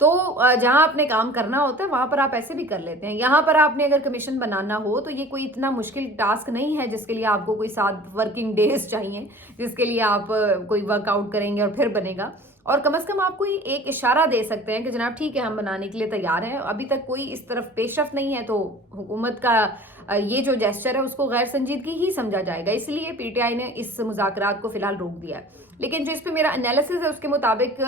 تو جہاں آپ نے کام کرنا ہوتا ہے وہاں پر آپ ایسے بھی کر لیتے ہیں. یہاں پر آپ نے اگر کمیشن بنانا ہو تو یہ کوئی اتنا مشکل ٹاسک نہیں ہے جس کے لیے آپ کو کوئی 7 ورکنگ ڈیز چاہیے, جس کے لیے آپ کوئی ورک آؤٹ کریں گے اور پھر بنے گا. اور کم از کم آپ کوئی ایک اشارہ دے سکتے ہیں کہ جناب ٹھیک ہے ہم بنانے کے لیے تیار ہیں. ابھی تک کوئی اس طرف پیش رفت نہیں ہے تو حکومت کا یہ جو جیسچر ہے اس کو غیر سنجیدگی ہی سمجھا جائے گا, اس لیے پی ٹی آئی نے اس مذاکرات کو فی الحال روک دیا ہے. لیکن جو اس پہ میرا انالیسس ہے اس کے مطابق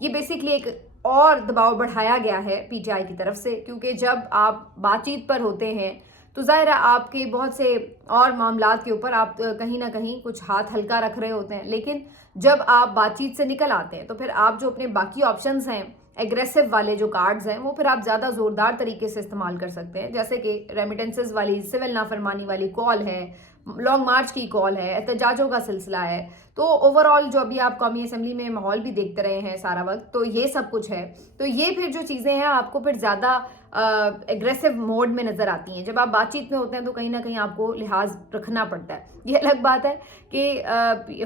یہ بیسکلی ایک اور دباؤ بڑھایا گیا ہے پی ٹی آئی کی طرف سے, کیونکہ جب آپ بات چیت پر ہوتے ہیں تو ظاہر ہے آپ کے بہت سے اور معاملات کے اوپر آپ کہیں نہ کہیں کچھ ہاتھ ہلکا رکھ رہے ہوتے ہیں, لیکن جب آپ بات چیت سے نکل آتے ہیں تو پھر آپ جو اپنے باقی آپشنز ہیں, ایگریسو والے جو کارڈز ہیں, وہ پھر آپ زیادہ زوردار طریقے سے استعمال کر سکتے ہیں, جیسے کہ ریمیٹنسز والی سول نافرمانی والی کال ہے, لانگ مارچ کی کال ہے, احتجاجوں کا سلسلہ ہے. تو اوور آل جو ابھی آپ قومی اسمبلی میں ماحول بھی دیکھتے رہے ہیں سارا وقت, تو یہ سب کچھ ہے. تو یہ پھر جو چیزیں ہیں آپ کو پھر زیادہ ایگریسو موڈ میں نظر آتی ہیں. جب آپ بات چیت میں ہوتے ہیں تو کہیں نہ کہیں آپ کو لحاظ رکھنا پڑتا ہے. یہ الگ بات ہے کہ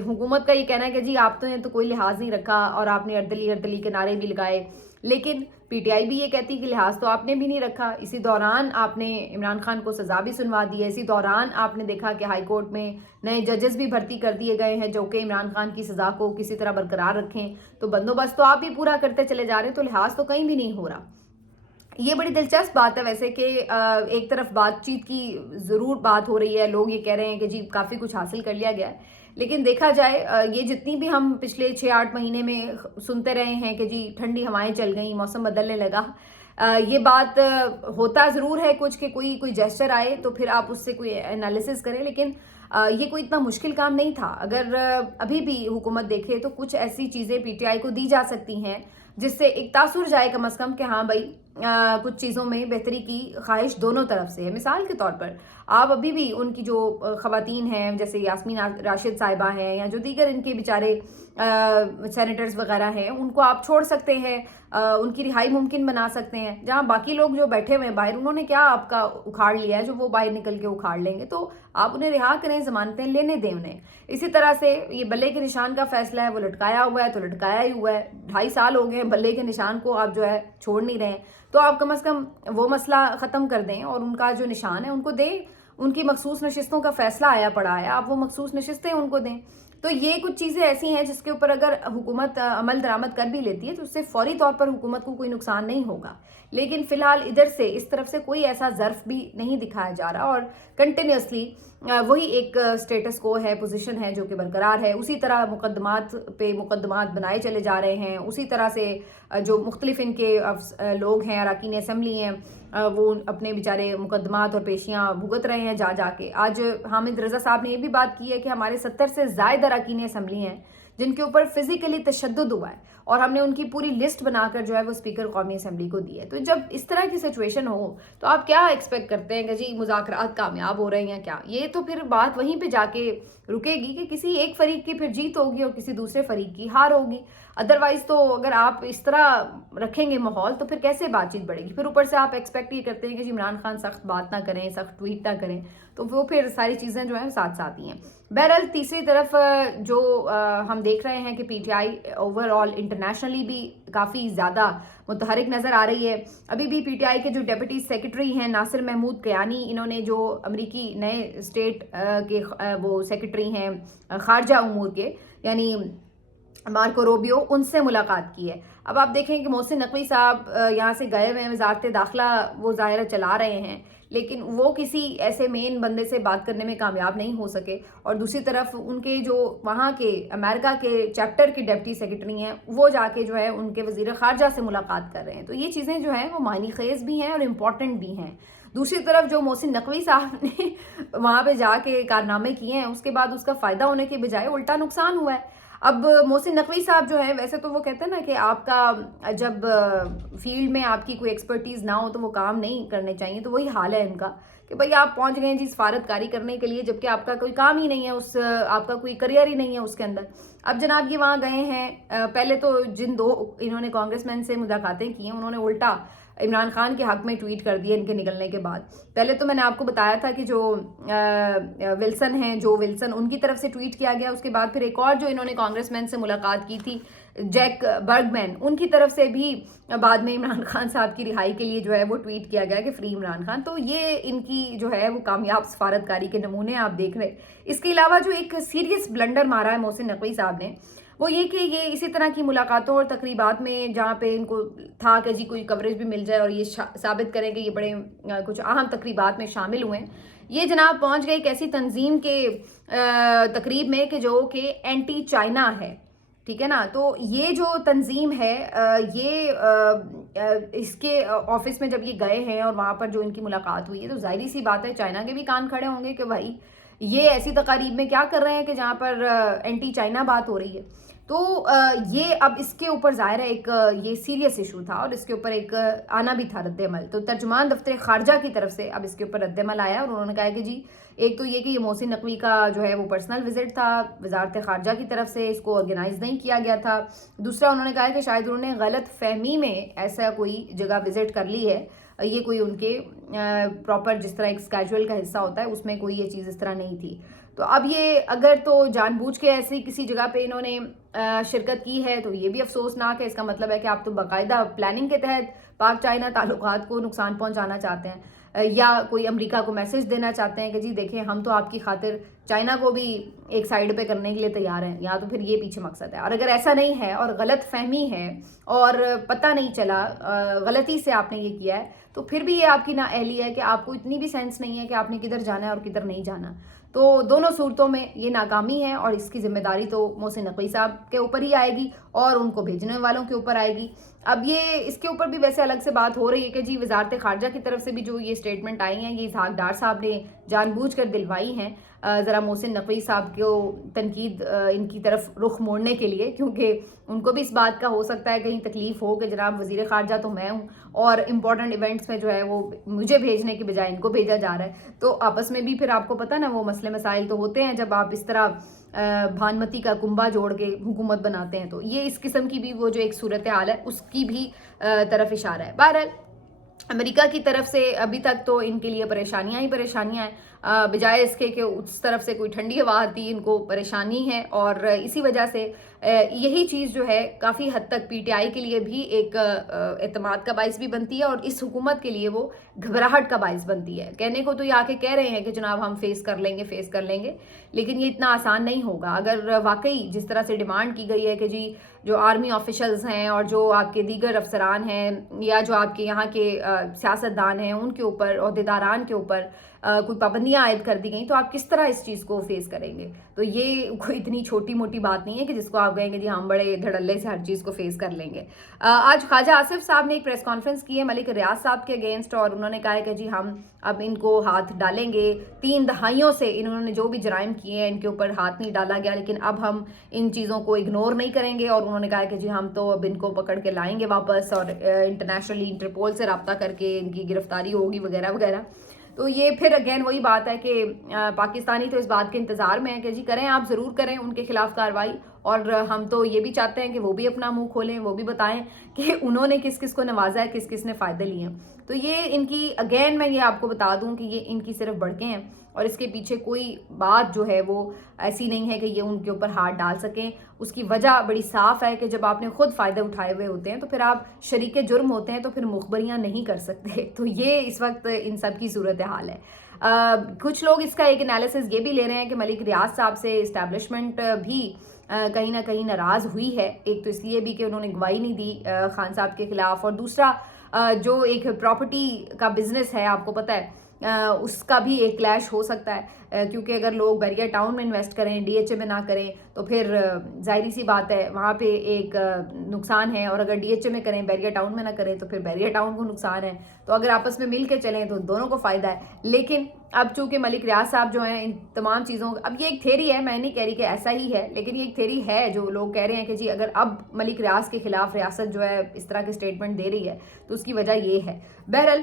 حکومت کا یہ کہنا ہے کہ جی آپ نے تو کوئی لحاظ نہیں رکھا اور آپ نے اردلی کے نعرے بھی لگائے, لیکن پی ٹی آئی بھی یہ کہتی کہ لحاظ تو آپ نے بھی نہیں رکھا. اسی دوران آپ نے عمران خان کو سزا بھی سنوا دی ہے. اسی دوران آپ نے دیکھا کہ ہائی کورٹ میں نئے ججز بھی بھرتی کر دیے گئے ہیں جو کہ عمران خان کی سزا کو کسی طرح برقرار رکھیں. تو بندوبست تو آپ بھی پورا کرتے چلے جا رہے ہیں, تو لحاظ تو کہیں بھی نہیں ہو رہا. یہ بڑی دلچسپ بات ہے ویسے کہ ایک طرف بات چیت کی ضرور بات ہو رہی ہے, لوگ یہ کہہ رہے ہیں کہ جی کافی کچھ حاصل کر لیا گیا ہے, لیکن دیکھا جائے یہ جتنی بھی ہم پچھلے 6-8 مہینے میں سنتے رہے ہیں کہ جی ٹھنڈی ہوائیں چل گئیں, موسم بدلنے لگا, یہ بات ہوتا ضرور ہے کچھ کہ کوئی جیسچر آئے تو پھر آپ اس سے کوئی انالیسس کریں, لیکن یہ کوئی اتنا مشکل کام نہیں تھا. اگر ابھی بھی حکومت دیکھے تو کچھ ایسی چیزیں پی ٹی آئی کو دی جا سکتی ہیں جس سے ایک تاثر جائے کم از کم کہ ہاں بھائی کچھ چیزوں میں بہتری کی خواہش دونوں طرف سے ہے. مثال کے طور پر آپ ابھی بھی ان کی جو خواتین ہیں جیسے یاسمین راشد صاحبہ ہیں یا جو دیگر ان کے بیچارے سینیٹرز وغیرہ ہیں, ان کو آپ چھوڑ سکتے ہیں, ان کی رہائی ممکن بنا سکتے ہیں. جہاں باقی لوگ جو بیٹھے ہوئے ہیں باہر, انہوں نے کیا آپ کا اکھاڑ لیا ہے جو وہ باہر نکل کے اکھاڑ لیں گے, تو آپ انہیں رہا کریں, ضمانتیں لینے دیں انہیں. اسی طرح سے یہ بلے کے نشان کا فیصلہ ہے, وہ لٹکایا ہوا ہے تو لٹکایا ہی ہوا ہے. 2.5 سال ہو گئے ہیں بلے کے نشان کو آپ جو ہے چھوڑ نہیں رہے ہیں, تو آپ کم از کم وہ مسئلہ ختم کر دیں اور ان کا جو نشان ہے ان کو دیں. ان کی مخصوص نشستوں کا فیصلہ آیا پڑا ہے, آپ وہ مخصوص نشستیں ان کو دیں. تو یہ کچھ چیزیں ایسی ہیں جس کے اوپر اگر حکومت عمل درآمد کر بھی لیتی ہے تو اس سے فوری طور پر حکومت کو کوئی نقصان نہیں ہوگا. لیکن فی الحال ادھر سے اس طرف سے کوئی ایسا ظرف بھی نہیں دکھایا جا رہا, اور کنٹینیوسلی وہی ایک سٹیٹس کو ہے, پوزیشن ہے جو کہ برقرار ہے. اسی طرح مقدمات پہ مقدمات بنائے چلے جا رہے ہیں. اسی طرح سے جو مختلف ان کے لوگ ہیں, اراکین اسمبلی ہیں, وہ اپنے بیچارے مقدمات اور پیشیاں بھگت رہے ہیں جا کے. آج حامد رضا صاحب نے یہ بھی بات کی ہے کہ ہمارے 70 سے زائد اراکین اسمبلی ہیں جن کے اوپر فزیکلی تشدد ہوا ہے, اور ہم نے ان کی پوری لسٹ بنا کر جو ہے وہ اسپیکر قومی اسمبلی کو دی ہے. تو جب اس طرح کی سچویشن ہو تو آپ کیا ایکسپیکٹ کرتے ہیں کہ جی مذاکرات کامیاب ہو رہے ہیں کیا؟ یہ تو پھر بات وہیں پہ جا کے رکے گی کہ کسی ایک فریق کی پھر جیت ہوگی اور کسی دوسرے فریق کی ہار ہوگی. ادروائز تو اگر آپ اس طرح رکھیں گے ماحول تو پھر کیسے بات چیت بڑھے گی؟ پھر اوپر سے آپ ایکسپیکٹ یہ کرتے ہیں کہ جی عمران خان سخت بات نہ کریں, سخت ٹویٹ نہ کریں, تو وہ پھر ساری چیزیں جو ہیں ساتھ ساتھ ہی ہیں. بہرحال تیسری طرف جو ہم دیکھ رہے ہیں کہ P T I over all internationally بھی کافی زیادہ متحرک نظر آ رہی ہے. ابھی بھی پی ٹی آئی کے جو ڈیپٹی سیکرٹری ہیں ناصر محمود قیانی, انہوں نے جو امریکی نئے اسٹیٹ کے وہ سیکرٹری ہیں خارجہ امور کے, یعنی مارکو روبیو, ان سے ملاقات کی ہے. اب آپ دیکھیں کہ محسن نقوی صاحب یہاں سے گئے ہوئے ہیں, وزارت داخلہ وہ ظاہرہ چلا رہے ہیں, لیکن وہ کسی ایسے مین بندے سے بات کرنے میں کامیاب نہیں ہو سکے. اور دوسری طرف ان کے جو وہاں کے امریکہ کے چیپٹر کے ڈپٹی سیکرٹری ہیں وہ جا کے جو ہے ان کے وزیر خارجہ سے ملاقات کر رہے ہیں. تو یہ چیزیں جو ہیں وہ معنی خیز بھی ہیں اور امپورٹنٹ بھی ہیں. دوسری طرف جو محسن نقوی صاحب نے وہاں پہ جا کے کارنامے کیے ہیں, اس کے بعد اس کا فائدہ ہونے کے بجائے الٹا نقصان ہوا ہے. اب محسن نقوی صاحب جو ہے, ویسے تو وہ کہتے ہیں نا کہ آپ کا جب فیلڈ میں آپ کی کوئی ایکسپرٹیز نہ ہو تو وہ کام نہیں کرنے چاہیے, تو وہی حال ہے ان کا کہ بھئی آپ پہنچ گئے ہیں جی سفارت کاری کرنے کے لیے, جبکہ آپ کا کوئی کام ہی نہیں ہے, آپ کا کوئی کریئر ہی نہیں ہے اس کے اندر. اب جناب یہ وہاں گئے ہیں, پہلے تو جن 2 انہوں نے کانگریس مین سے ملاقاتیں کی ہیں انہوں نے الٹا عمران خان کے حق میں ٹویٹ کر دیے ان کے نکلنے کے بعد. پہلے تو میں نے آپ کو بتایا تھا کہ جو ولسن ہیں، جو ولسن، ان کی طرف سے ٹویٹ کیا گیا. اس کے بعد پھر ایک اور جو انہوں نے کانگریس مین سے ملاقات کی تھی، جیک برگ مین، ان کی طرف سے بھی بعد میں عمران خان صاحب کی رہائی کے لیے جو ہے وہ ٹویٹ کیا گیا کہ فری عمران خان. تو یہ ان کی جو ہے وہ کامیاب سفارتکاری کے نمونے آپ دیکھ رہے. اس کے علاوہ جو ایک سیریس بلنڈر مارا ہے محسن نقوی صاحب نے، وہ یہ کہ یہ اسی طرح کی ملاقاتوں اور تقریبات میں جہاں پہ ان کو تھا کہ جی کوئی کوریج بھی مل جائے اور یہ ثابت کریں کہ یہ بڑے کچھ اہم تقریبات میں شامل ہوئے ہیں، یہ جناب پہنچ گئے ایک ایسی تنظیم کے تقریب میں کہ جو کہ اینٹی چائنا ہے. ٹھیک ہے نا. تو یہ جو تنظیم ہے، یہ اس کے آفس میں جب یہ گئے ہیں اور وہاں پر جو ان کی ملاقات ہوئی ہے، تو ظاہری سی بات ہے چائنا کے بھی کان کھڑے ہوں گے کہ بھائی یہ ایسی تقاریب میں کیا کر رہے ہیں کہ جہاں پر اینٹی چائنا بات ہو رہی ہے. تو یہ اب اس کے اوپر ظاہر ہے ایک یہ سیریس ایشو تھا اور اس کے اوپر ایک آنا بھی تھا رد عمل. تو ترجمان دفتر خارجہ کی طرف سے اب اس کے اوپر رد عمل آیا اور انہوں نے کہا کہ جی ایک تو یہ کہ یہ محسن نقوی کا جو ہے وہ پرسنل وزٹ تھا، وزارت خارجہ کی طرف سے اس کو آرگنائز نہیں کیا گیا تھا. دوسرا انہوں نے کہا کہ شاید انہوں نے غلط فہمی میں ایسا کوئی جگہ وزٹ کر لی ہے، یہ کوئی ان کے پراپر جس طرح ایک اسکیجول کا حصہ ہوتا ہے اس میں کوئی یہ چیز اس طرح نہیں تھی. تو اب یہ اگر تو جان بوجھ کے ایسی کسی جگہ پہ انہوں نے شرکت کی ہے تو یہ بھی افسوسناک ہے. اس کا مطلب ہے کہ آپ تو باقاعدہ پلاننگ کے تحت پاک چائنا تعلقات کو نقصان پہنچانا چاہتے ہیں، یا کوئی امریکہ کو میسج دینا چاہتے ہیں کہ جی دیکھیں ہم تو آپ کی خاطر چائنا کو بھی ایک سائیڈ پہ کرنے کے لیے تیار ہیں، یا تو پھر یہ پیچھے مقصد ہے. اور اگر ایسا نہیں ہے اور غلط فہمی ہے اور پتہ نہیں چلا، غلطی سے آپ نے یہ کیا ہے، تو پھر بھی یہ آپ کی نااہلی ہے کہ آپ کو اتنی بھی سینس نہیں ہے کہ آپ نے کدھر جانا ہے اور کدھر نہیں جانا. تو دونوں صورتوں میں یہ ناکامی ہے اور اس کی ذمہ داری تو محسن نقوی صاحب کے اوپر ہی آئے گی اور ان کو بھیجنے والوں کے اوپر آئے گی. اب یہ اس کے اوپر بھی ویسے الگ سے بات ہو رہی ہے کہ جی وزارت خارجہ کی طرف سے بھی جو یہ سٹیٹمنٹ آئی ہیں، یہ اسحاق ڈار صاحب نے جان بوجھ کر دلوائی ہیں ذرا محسن نقوی صاحب کو تنقید ان کی طرف رخ موڑنے کے لیے، کیونکہ ان کو بھی اس بات کا ہو سکتا ہے کہیں تکلیف ہو کہ جناب وزیر خارجہ تو میں ہوں اور امپورٹنٹ ایونٹس میں جو ہے وہ مجھے بھیجنے کی بجائے ان کو بھیجا جا رہا ہے. تو آپس میں بھی پھر آپ کو پتہ نا وہ مسئلے مسائل تو ہوتے ہیں جب آپ اس طرح بھانمتی کا کنبہ جوڑ کے حکومت بناتے ہیں. تو یہ اس قسم کی بھی وہ جو ایک صورتحال ہے اس کی بھی طرف اشارہ ہے. بہرحال امریکہ کی طرف سے ابھی تک تو ان کے لیے پریشانیاں ہی پریشانیاں ہیں، بجائے اس کے کہ اس طرف سے کوئی ٹھنڈی ہوا آتی ان کو پریشانی ہے. اور اسی وجہ سے یہی چیز جو ہے کافی حد تک پی ٹی آئی کے لیے بھی ایک اعتماد کا باعث بھی بنتی ہے اور اس حکومت کے لیے وہ گھبراہٹ کا باعث بنتی ہے. کہنے کو تو یہ آ کے کہہ رہے ہیں کہ جناب ہم فیس کر لیں گے، لیکن یہ اتنا آسان نہیں ہوگا. اگر واقعی جس طرح سے ڈیمانڈ کی گئی ہے کہ جی جو آرمی آفیشلز ہیں اور جو آپ کے دیگر افسران ہیں یا جو آپ کے یہاں کے سیاستدان ہیں ان کے اوپر، عہدیداران کے اوپر کوئی پابندیاں عائد کر دی گئیں، تو آپ کس طرح اس چیز کو فیس کریں گے؟ تو یہ کوئی اتنی چھوٹی موٹی بات نہیں ہے کہ جس کو آپ کہیں گے جی ہم بڑے دھڑلے سے ہر چیز کو فیس کر لیں گے. آج خواجہ آصف صاحب نے ایک پریس کانفرنس کی ہے ملک ریاض صاحب کے اگینسٹ، اور انہوں نے کہا ہے کہ جی ہم اب ان کو ہاتھ ڈالیں گے. 3 دہائیوں سے انہوں نے جو بھی جرائم کیے ہیں ان کے اوپر ہاتھ نہیں ڈالا گیا، لیکن اب ہم ان چیزوں کو اگنور نہیں کریں گے. اور انہوں نے کہا کہ جی ہم تو اب ان کو پکڑ کے لائیں گے واپس اور انٹرنیشنلی انٹرپول سے رابطہ کر کے ان کی گرفتاری ہوگی وغیرہ وغیرہ. تو یہ پھر اگین وہی بات ہے کہ پاکستانی تو اس بات کے انتظار میں ہے کہ جی کریں، آپ ضرور کریں ان کے خلاف کارروائی. اور ہم تو یہ بھی چاہتے ہیں کہ وہ بھی اپنا منہ کھولیں، وہ بھی بتائیں کہ انہوں نے کس کس کو نوازا ہے، کس کس نے فائدے لیے ہیں. تو یہ ان کی اگین میں یہ آپ کو بتا دوں کہ یہ ان کی صرف بڑکیں ہیں اور اس کے پیچھے کوئی بات جو ہے وہ ایسی نہیں ہے کہ یہ ان کے اوپر ہاتھ ڈال سکیں. اس کی وجہ بڑی صاف ہے کہ جب آپ نے خود فائدے اٹھائے ہوئے ہوتے ہیں تو پھر آپ شریک جرم ہوتے ہیں تو پھر مخبریاں نہیں کر سکتے. تو یہ اس وقت ان سب کی صورتحال ہے. کچھ لوگ اس کا ایک انالیسس یہ بھی لے رہے ہیں کہ ملک ریاض صاحب سے اسٹیبلشمنٹ بھی کہیں نہ کہیں ناراض ہوئی ہے. ایک تو اس لیے بھی کہ انہوں نے گواہی نہیں دی خان صاحب کے خلاف، اور دوسرا جو ایک پراپرٹی کا بزنس ہے آپ کو پتہ ہے اس کا بھی ایک کلیش ہو سکتا ہے، کیونکہ اگر لوگ بیریا ٹاؤن میں انویسٹ کریں، ڈی ایچ اے میں نہ کریں تو پھر ظاہری سی بات ہے وہاں پہ ایک نقصان ہے، اور اگر ڈی ایچ اے میں کریں بیریا ٹاؤن میں نہ کریں تو پھر بیریا ٹاؤن کو نقصان ہے. تو اگر آپس میں مل کے چلیں تو دونوں کو فائدہ ہے. لیکن اب چونکہ ملک ریاض صاحب جو ہیں ان تمام چیزوں، اب یہ ایک تھیری ہے، میں نہیں کہہ رہی کہ ایسا ہی ہے، لیکن یہ ایک تھیری ہے جو لوگ کہہ رہے ہیں کہ جی اگر اب ملک ریاض کے خلاف ریاست جو ہے اس طرح کے سٹیٹمنٹ دے رہی ہے تو اس کی وجہ یہ ہے. بہرحال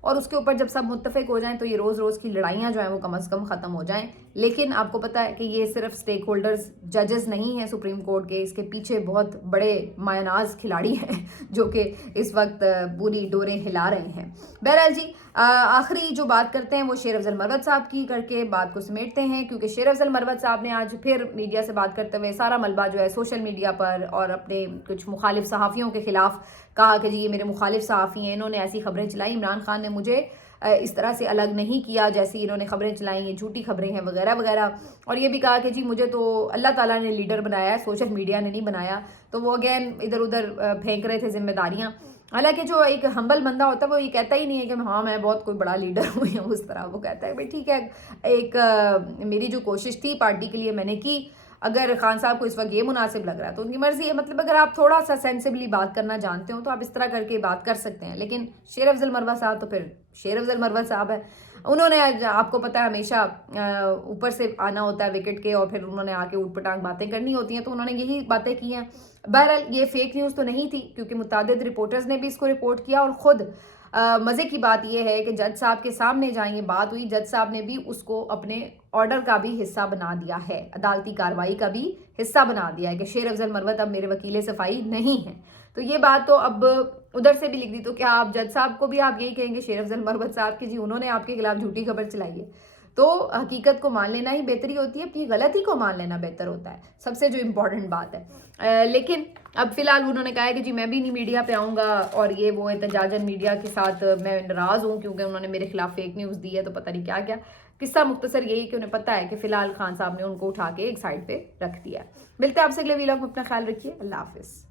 اور اس کے اوپر جب سب متفق ہو جائیں تو یہ روز روز کی لڑائیاں جو ہیں وہ کم از کم ختم ہو جائیں. لیکن آپ کو پتہ ہے کہ یہ صرف سٹیک ہولڈرز ججز نہیں ہیں سپریم کورٹ کے, اس کے پیچھے بہت بڑے مایہ ناز کھلاڑی ہیں جو کہ اس وقت پوری ڈوریں ہلا رہے ہیں. بہرحال جی آخری جو بات کرتے ہیں وہ شیر افضل مروت صاحب کی کر کے بات کو سمیٹتے ہیں, کیونکہ شیر افضل مروت صاحب نے آج پھر میڈیا سے بات کرتے ہوئے سارا ملبہ جو ہے سوشل میڈیا پر اور اپنے کچھ مخالف صحافیوں کے خلاف کہا کہ جی یہ میرے مخالف صحافی ہیں, انہوں نے ایسی خبریں چلائی, عمران خان نے مجھے اس طرح سے الگ نہیں کیا جیسی انہوں نے خبریں چلائیں, یہ جھوٹی خبریں ہیں وغیرہ وغیرہ. اور یہ بھی کہا کہ جی مجھے تو اللہ تعالیٰ نے لیڈر بنایا ہے, سوشل میڈیا نے نہیں بنایا. تو وہ اگین ادھر ادھر پھینک رہے تھے ذمہ داریاں. حالانکہ جو ایک ہمبل بندہ ہوتا ہے وہ یہ کہتا ہی نہیں ہے کہ ہاں میں بہت کوئی بڑا لیڈر ہوں یا اس طرح. وہ کہتا ہے بھائی ٹھیک ہے, ایک میری جو کوشش تھی پارٹی کے لیے میں نے کی, اگر خان صاحب کو اس وقت یہ مناسب لگ رہا ہے تو ان کی مرضی ہے. مطلب اگر آپ تھوڑا سا سینسبلی بات کرنا جانتے ہو تو آپ اس طرح کر کے بات کر سکتے ہیں. لیکن شیر افضل مروت صاحب تو پھر شیر افضل مروت صاحب ہے, انہوں نے آپ کو پتہ ہے ہمیشہ اوپر سے آنا ہوتا ہے وکٹ کے, اور پھر انہوں نے آ کے اوٹ پٹانگ باتیں کرنی ہوتی ہیں, تو انہوں نے یہی باتیں کی ہیں. بہرحال یہ فیک نیوز تو نہیں تھی کیونکہ متعدد رپورٹرز نے بھی اس کو رپورٹ کیا, اور خود مزے کی بات یہ ہے کہ جج صاحب کے سامنے جہاں یہ بات ہوئی, جج صاحب نے بھی اس کو اپنے آرڈر کا بھی حصہ بنا دیا ہے, عدالتی کارروائی کا بھی حصہ بنا دیا ہے کہ شیر افضل مروت اب میرے وکیل صفائی نہیں ہیں. تو یہ بات تو اب ادھر سے بھی لکھ دی, تو کیا آپ جج صاحب کو بھی آپ یہی کہیں گے شیر افضل مروت صاحب کی جی انہوں نے آپ کے خلاف جھوٹی خبر چلائی ہے؟ تو حقیقت کو مان لینا ہی بہتری ہوتی ہے, اپنی غلطی کو مان لینا بہتر ہوتا ہے, سب سے جو امپورٹنٹ بات ہے. لیکن اب فی الحال انہوں نے کہا ہے کہ جی میں بھی نہیں میڈیا پہ آؤں گا, اور یہ وہ احتجاجاً میڈیا کے ساتھ میں ناراض ہوں کیونکہ انہوں نے میرے خلاف فیک نیوز دی ہے. تو پتہ نہیں کیا کیا قصہ مختصر یہی کہ انہیں پتہ ہے کہ فی الحال خان صاحب نے ان کو اٹھا کے ایک سائڈ پہ رکھ دیا. ملتے ہیں آپ سے اگلے ویلاگ میں, اپنا خیال رکھیے, اللہ حافظ.